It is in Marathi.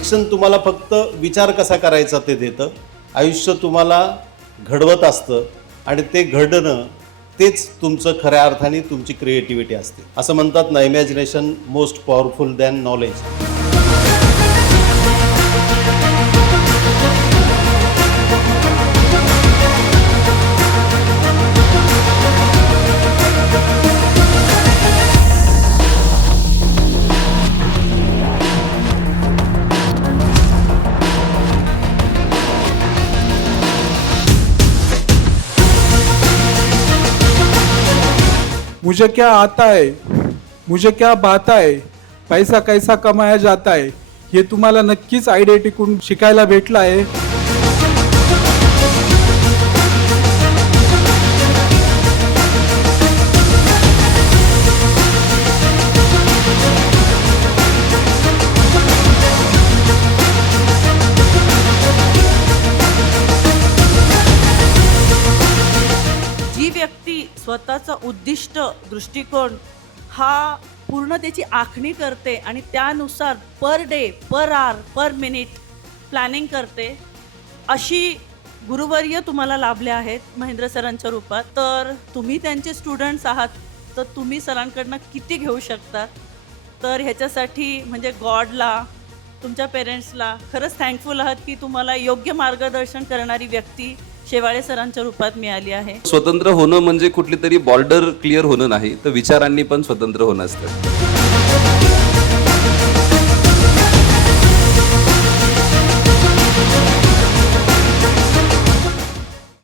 शिक्षण तुम्हाला फक्त विचार कसा करायचा ते देतं, आयुष्य तुम्हाला घडवत असतं आणि ते घडणं तेच तुमचं खऱ्या अर्थाने तुमची क्रिएटिव्हिटी असते. असं म्हणतात ना, imagination most powerful than knowledge. मुझे क्या आता है, मुझे क्या बाता है, पैसा कैसा कमाया जाता है, हे तुम्हाला नक्कीच आयडिया टिकून शिकायला भेटलं आहे. जी व्यक्ती स्वतःचा उद्दिष्ट दृष्टिकोन हा पूर्ण त्याची आखणी करते आणि त्यानुसार per day, per hour, per minute planning करते, अशी गुरुवर्य तुम्हाला लाभले आहेत महेंद्र सरांच्या रूपात. तर तुम्ही त्यांचे स्टुडंट्स आहात, तर तुम्ही सरांकडनं किती घेऊ शकता. तर ह्याच्यासाठी म्हणजे गॉडला, तुमच्या पेरेंट्सला खरंच थँकफुल आहात की तुम्हाला योग्य मार्गदर्शन करणारी व्यक्ती शेवाळे सरांच्या रूपात मिळाली आहे. स्वतंत्र होणं म्हणजे कुठली तरी बॉर्डर क्लिअर होणं नाही, तर विचारांनी पण स्वतंत्र होणं असतं.